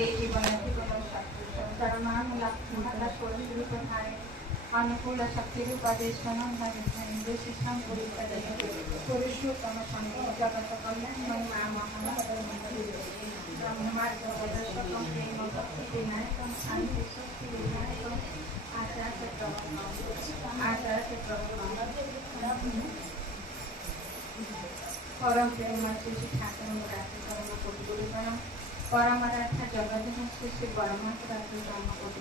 এই জীবনের জীবনের তারা মা মুলা শরীর ধারে अनुकूल शक्ति शिष्ण पुरुषोत्तम जगत कल्याण विनायकम शांति शक्ति विनायकम आचार्य परम प्रेम श्री ठाकुर परम कोटि परमाराध्य जगत श्री श्री परमात्मा जन्म कोटि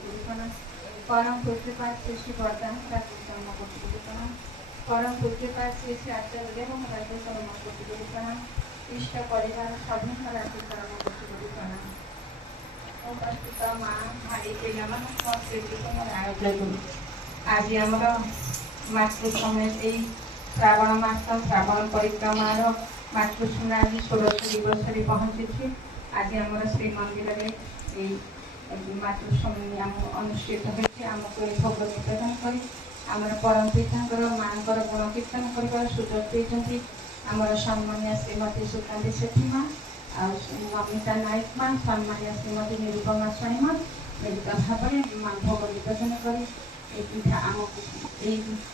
परम पूज्यपाद श्री श्री वरदान जन्म कोटि परम पूज्यपाद श्री श्री आचार्य देव राज्य जन्म कोटि इष्ट परिवार सभी राज्य जन्म कोटि उपस्थित माँ भाई पे आज आम मातृ समेत श्रावण मास श्रावण परिक्रमार मातृशून्य आज 16 दिवस पहुँची आज आम श्रीमंदिर में मातृशून्य अनुष्ठित होती आमको भोग निवेदन कर आम परम पिता माँ गुण कीर्तन कर सुजोग देते आमर सम्मानिया श्रीमती सुकांती सेठी माँ अमिता नायक माँ सम्मानिया श्रीमती निरुपमा स्वाई माँ मिलित भाव में भोग निवेदन कर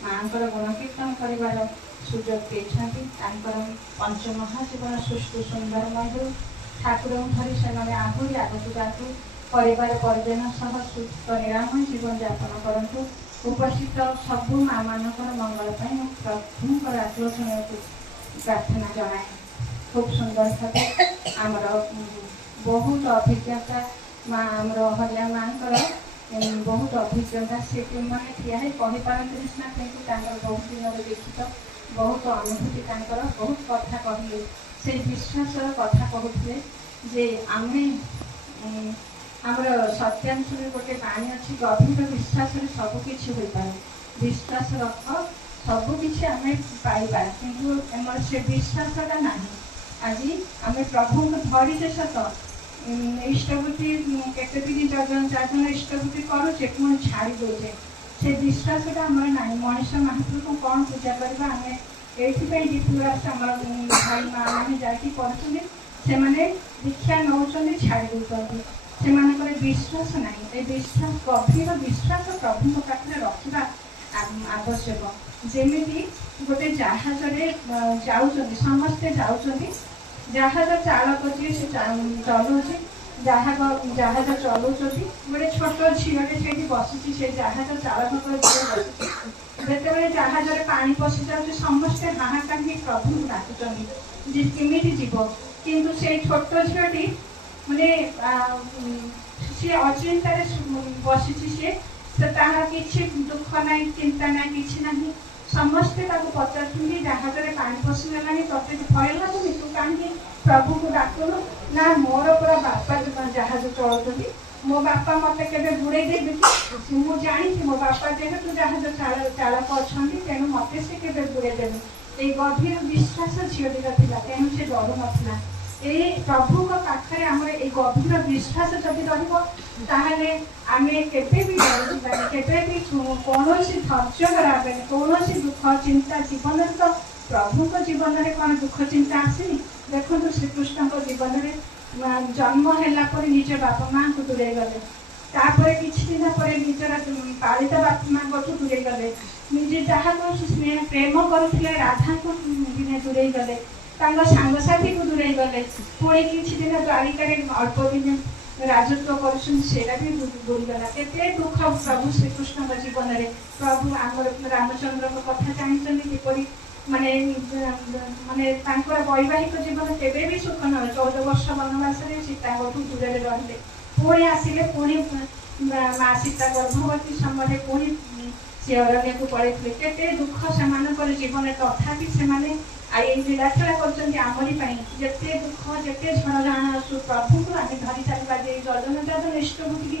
माँ गुण कीर्तन कर सुजोग देते पंचमहाजीवन सुष्ठु सुंदरमय हो ठाकुर धरी से आहरी आगक जातु परिवार परिजन सह सुस्थ निरामय जीवन यापन करतु उपस्थित सबू माँ मानक मंगल प्रभुंर आलोचना को प्रार्थना जनाए खूब सुंदर भाव आमर बहुत अभिज्ञता माँ आमर हल्या माँ बहुत अभिज्ञता से मैंने ठिया कहीपारती सीना कि बहुत दिन देखित बहुत अनुभूति बहुत कथा कहले से विश्वास कथा कहते जे आम आमर सत्यांश गोटे पानी अच्छी गभीर विश्वास सबकि हो पाए विश्वास रख सबकि आम पाइबा कि से विश्वासटा ना आज आम प्रभु को धरीचे सत इष्टवृत्ति केते दिन 4 जन इष्टवृत्ति करुचे पुणी छाड़ी दौचे से विश्वासटा आम ना मनीष महाप्रभु को कौन पूजा करवा आम ये दीपुरास आम भाई माँ मैंने जाकि पढ़ुचे से दीक्षा नौ छाड़ी दौरान से विश्वास ना ये विश्वास गभीर विश्वास प्रभु पाखे रखा आवश्यक जमी गोटे जहाज जाऊँ समस्ते जाऊँ जहाज चालक जी से चलाऊँ जहाज चलाऊँ गोटे छोट झीटे से बसी से जहाज चालक जिते जहाज पानी पशि जाऊँ समस्ते हाहाकार ही प्रभु डाकुंट केमी जीव किंतु से छोट झीटी माने सी अचिंतार बसी सी कि दुख ना चिंता ना कि ना समस्ते पचार जहाज पानी पशिगला ते भय लगुनि तू कहीं प्रभु को डाकुनु ना मोर पूरा बापा जहाज चलाऊँ मो बापा मत के बुड़े देवी कि मुझे जानी मो बापा जेहेतु जहाज चालक अच्छा तेणु मत से के बुड़े देवी ये गभीर विश्वास झीटीर था तेणु से डरू ना ये प्रभु पाखे आम ये गभीर विश्वास जदि रही आम के कौन धैर्य हराबे कौन दुख चिंता जीवन तो प्रभु जीवन में कौन दुख चिंता आसनी देखो श्रीकृष्ण जीवन में जन्म है निज बापा माँ को दूरे गले तापर किसी दिन पर निजर पालित बापा माँ को दूरे गले निजे जहाँ स्नेह प्रेम करुले राधा को दिने दूरे गले सांगसाथी को दूरे गले पुणी किसी दिन द्वारिका अल्प दिन राजत्व करा भी दूरीगला के दुख प्रभु श्रीकृष्ण जीवन में प्रभु आम रामचंद्र कथा चाहिए माने माने वैवाहिक जीवन केवे भी सुख न 14 वर्ष वनवास सीता दूर रही पुणी आसिले पुणी माँ सीता गर्भवती समय पुणी सी अरण्य को पड़े के दुख से जीवन तथापि से लीलाखेला करमरी जिते दुख जिते झड़ जाण आसू प्रभु को आम धरी चलवा जजन जजन इष्टभूति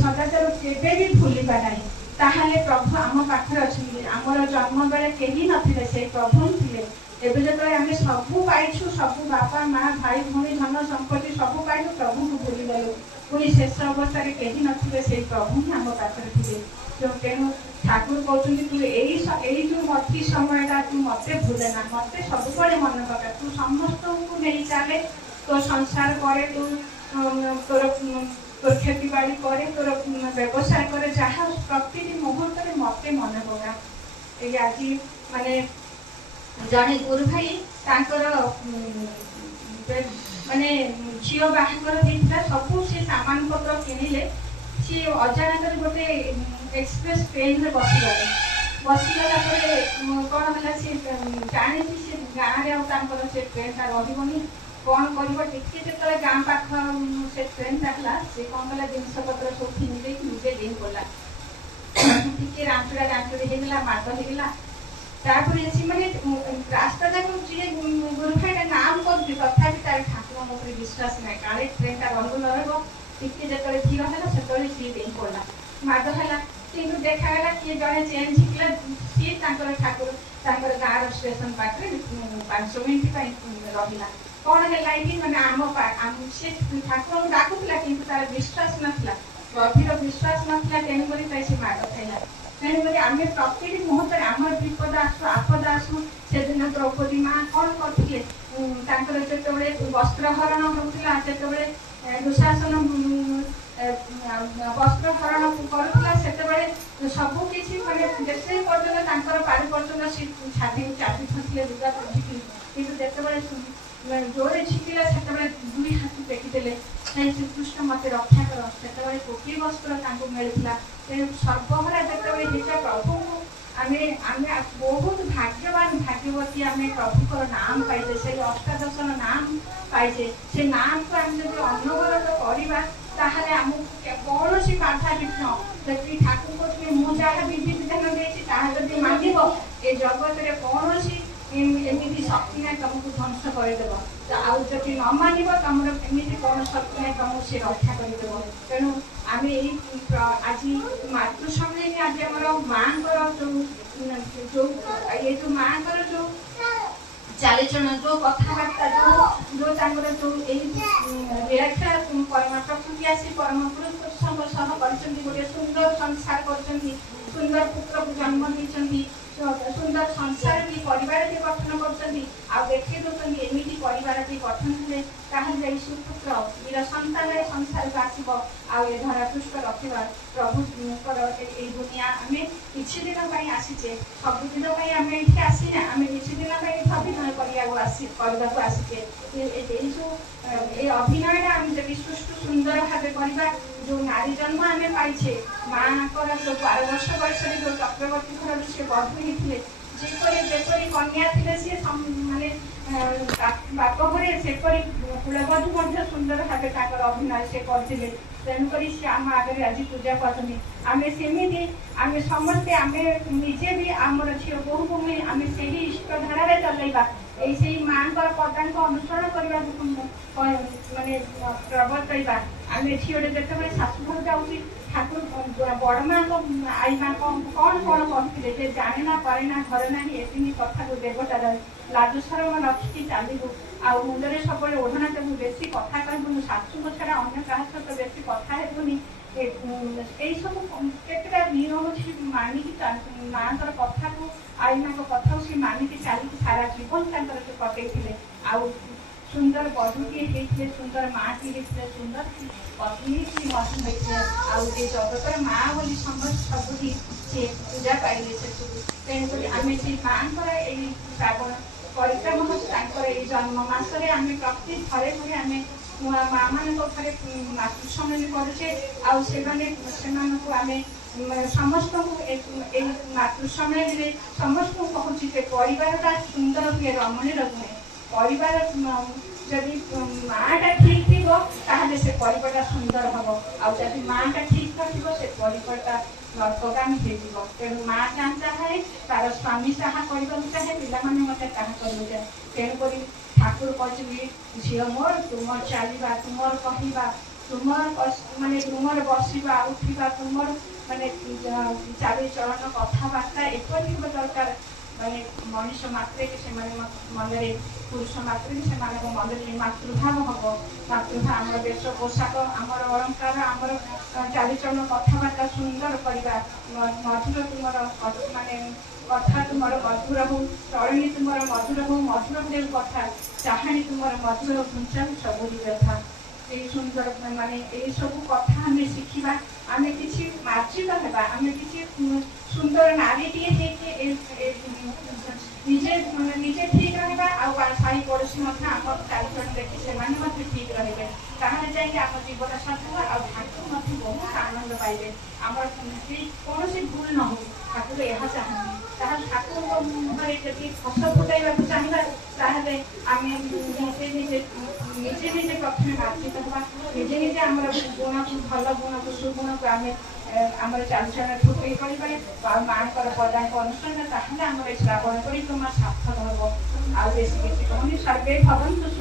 सदाचार केवे भी भूलवा ना ताहले प्रभु आम पाखे अच्छे आमर जन्म बेले कहीं नथिले से प्रभु थे एवं जो आम सबू पाइछु सबू बापा माँ भाई भौणी धन संपत्ति सबू पाइलु प्रभु को भूलीगलु पुणी शेष अवस्था कहीं नथिले से प्रभु ही आम पाखे थे जो तेणु ठाकुर कहते तू यही जो मती समय तू मत भूलेना मत सब मन पका तू समस्त को नहीं चले तो संसार पर तू तोर तोर खेती बाड़ी करे तोर व्यवसाय करे जहाँ प्रति मुहूर्त में मत मन पका आज माने जड़े गुरु भाई माने झील बाहागर होता सब सी सामान पत्र किणिले सी अजाणत गोटे एक्सप्रेस ट्रेन में बसीगले बसीगला कौन है सी जानी सी गाँव में से ट्रेनटा रही कौन कर गाँ पाख से ट्रेनटा है सी कौन कला जिनपतर सब फिंगे निजे दिन गला टे रांचुड़ा रांचुड़ी होगा माड़ होगा माने रास्ता जाक जी गुरु भाई नाम कर तथा तार ठाकुर मोटे विश्वास ना काले ट्रेनटा रही न रे जो धीर है से सी डेई पड़ा माड़ है कि देखागला किए जड़े चेन झिकला सी ठाकुर गाँव स्टेशन पाखे 5 मिनट रहा कौन है कि मैंने आम से ठाकुर को डाकुला कि तार विश्वास नाला गभीर विश्वास नाला तेणुक से माड़ खाइला तेणुक आम प्रति मुहूर्त आम विपद आसू आपद आसू से दिन द्रौपदी माँ कौन करते जो वस्त्रहरण होता से दुशासन वस्त्रहरण करूला से सबकि मैंने जिते पर्यटन पारि पर्यटन सी छादी चाबी फसले लुगा पिंधिकी कि जोरे झिकिला से दुई हाथ टेकिदेले श्रीकृष्ण मत रक्षा कर से गोटे वस्त्र मिलता तेणु सर्वहरा जो प्रभु आम बहुत भाग्यवान भाग्यवती आम प्रभुकर नाम पाइजे से अष्टादशन नाम पाइजे से नाम को आम जो अनवरत करवा आमको कौन सी बाधा विघ्न जब ठाकुर कहते मुझे विधि विधान देती मांग ए जगत में कौन सी एमती शक्ति ना तुमको ध्वंस करदेव आदि न मान तुम एमती कौन शक्ति ना तुमको सी रक्षा करदेव तेणु आम आज मातृ सम्मेलन आज आम माँ जो माँ जो चालीचलन जो कथबार्ता जो जो लीलाखिला परम प्रकृति आसी परम पुरुष गोटे सुंदर संसार कर सुंदर पुत्र को जन्म देती सुंदर संसार भी परिवार भी गठन कर देखी दौरान एमती परिवार भी गठन हुए सुपुत्र वीर सन्तान संसार को आसब ए धरापृष्ठ रखा प्रभु दुनिया आम किसी दिन आसीचे सबुदिन आम ये आसीना आम किसी दिन अभिनय करने आसीचे ये अभिनयटा आम जब सुष्ठु सुंदर भाव करवा जो नारी जन्म आम पाइछे माँ जो 12 वर्ष बयस जो चक्रवर्ती घर से बधू होते जेपरी कन्या थे सी माने बाप घरे सेपरी कुलबधू सुंदर भाव अभिनय से करते तेणुक सी आम आगे आज पूजा करनी आम सेमती आम समस्ते आम निजे भी आमर झील बहु भूमि आम से इष्टधारा चलैबा यही माँ पदा को अनुसरण करने माने प्रवर्तवा आम झील जो शाशु घर जाऊँगी ठाकुर बड़ माँ को आई माँ को कौन कौन करते जाने पारेना घर ना एतिनी कथा देवता लाज शरम रखिकी चलू आ मुंडे सब ओढ़ना देवु बेसी कथा कहबुनि शाशु को छड़ा अन्य क्या सहित बेसी कथा हेबुनि सब केतटा नियम मानिक माँ कथा को आई माँ कथा से मानिक चलिकी सारा जीवन से कटे आ सुंदर बधूटी होते सुंदर माँटी होते सुंदर पत्नी की मधु होते आए जगतर माँ बोली समस्त सबुठी से पूजा पाइले से तेणुक आम से माँ श्रावण परिक्रमा जन्म मसरे आम प्रति थे थे आम माँ मान मातृ सम्मेलन करुचे आम समस्त मातृ सम्मेलन समस्त कहूँ परिवारटा सुंदर हुए रमणीय हुए परिवार जदि माँटा ठीक थी से परिवारटा सुंदर हम आदि माँटा ठीक न से परिवारटा नर्कगामी हो तेणु माँ जहाँ चाहे तार स्वामी जहाँ करने चाहे पिलाने मत ताहा कर तेणुक ठाकुर कहते झील मोर तुम चलवा तुम कहवा तुम माने तुम बसवा उठा तुम माने चालीचलन कथबार्ता एपरी हम दरकार माने मनीष मात्रे से मनरे पुरुष मात्रे से मन मातृभाव हम मातृभाव आम वेश पोशाक आमर अलंकार आमर चालीचलन कथबार्ता सुंदर करवा मधुर तुम माने कथा तुम मधुर हो चलनी तुम मधुर हो मधुर देव कथा चाहाणी तुम मधुर घुंचा सबुरी व्यथा এই সুন্দর মানে এই ସବୁ କଥା ଆମେ ଶିଖିବା, ଆମେ କିଛି ମାର୍ଜିତ ହେବା, ଆମେ କିଛି ସୁନ୍ଦର ନାରୀଟିଏ ହେଇକି ନିଜେ ନିଜେ ଠିକ ରହିବା, ଆଉ ସାହି ପଡ଼ୋଶୀ ମଧ୍ୟ ଆମ ଚାରିଜଣ ଦେଖି ସେମାନେ ମଧ୍ୟ ଠିକ ରହିବେ। ତାହେଲେ ଯାଇକି ଆମ ଜୀବନ ସଫଳ, ଆଉ ଠାକୁର ମଧ୍ୟ ବହୁତ ଆନନ୍ଦ ପାଇବେ। ଆମର କୌଣସି ଭୁଲ ନ ହଉ, ଠାକୁର ଏହା ଚାହାନ୍ତି। ତାହେଲେ ଠାକୁରଙ୍କ ମୁହଁରେ ଯଦି ହସ ଫୁଟାଇବାକୁ ଚାହିଁବା, ତାହେଲେ ଆମେ ନିଜେ ନିଜେ ପ୍ରଥମେ ମାର୍ଜିତ ହେବା, ନିଜେ ନିଜେ ଆମର ଗୁଣକୁ ଭଲ ଗୁଣକୁ ସୁଗୁଣକୁ ଆମେ ଆମର ଚାଲିଚଳନ ଫୁଟେଇ କରିବା, ଆଉ ମାଙ୍କର ପଦାଙ୍କୁ ଅନୁସରଣ, ତାହେଲେ ଆମର ଏ ଶ୍ରାବଣ ପରିକ୍ରମା ସାର୍ଥକ ହେବ। ଆଉ ବେଶୀ କିଛି କହୁନି, ସର୍ବେ ଭବନ୍ତୁ।